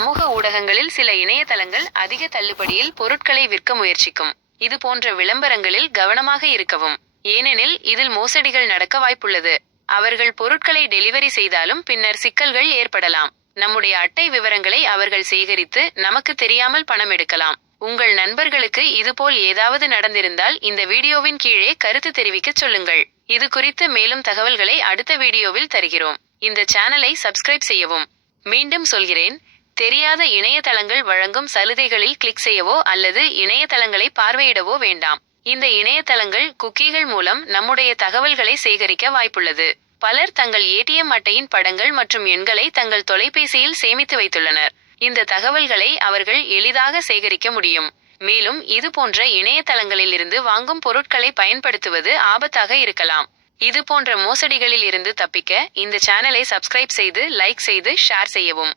சமூக ஊடகங்களில் சில இணையதளங்கள் அதிக தள்ளுபடியில் பொருட்களை விற்க முயற்சிக்கும். இது போன்ற விளம்பரங்களில் கவனமாக இருக்கவும். ஏனெனில் இதில் மோசடிகள் நடக்க வாய்ப்புள்ளது. அவர்கள் பொருட்களை டெலிவரி செய்தாலும் பின்னர் சிக்கல்கள் ஏற்படலாம். நம்முடைய அட்டை விவரங்களை அவர்கள் சேகரித்து நமக்கு தெரியாமல் பணம் எடுக்கலாம். உங்கள் நண்பர்களுக்கு இதுபோல் ஏதாவது நடந்திருந்தால் இந்த வீடியோவின் கீழே கருத்து தெரிவிக்க சொல்லுங்கள். இது குறித்து மேலும் தகவல்களை அடுத்த வீடியோவில் தருகிறோம். இந்த சேனலை சப்ஸ்கிரைப் செய்யவும். மீண்டும் சொல்கிறேன், தெரியாத இணையதளங்கள் வழங்கும் சலுகைகளில் கிளிக் செய்யவோ அல்லது இணையதளங்களை பார்வையிடவோ வேண்டாம். இந்த இணையதளங்கள் குக்கீகள் மூலம் நம்முடைய தகவல்களை சேகரிக்க வாய்ப்புள்ளது. பலர் தங்கள் ஏடிஎம் அட்டையின் படங்கள் மற்றும் எண்களை தங்கள் தொலைபேசியில் சேமித்து வைத்துள்ளனர். இந்த தகவல்களை அவர்கள் எளிதாக சேகரிக்க முடியும். மேலும் இது போன்ற இணையதளங்களில் இருந்து வாங்கும் பொருட்களை பயன்படுத்துவது ஆபத்தாக இருக்கலாம். இது போன்ற மோசடிகளில் இருந்து தப்பிக்க இந்த சேனலை சப்ஸ்கிரைப் செய்து லைக் செய்து ஷேர் செய்யவும்.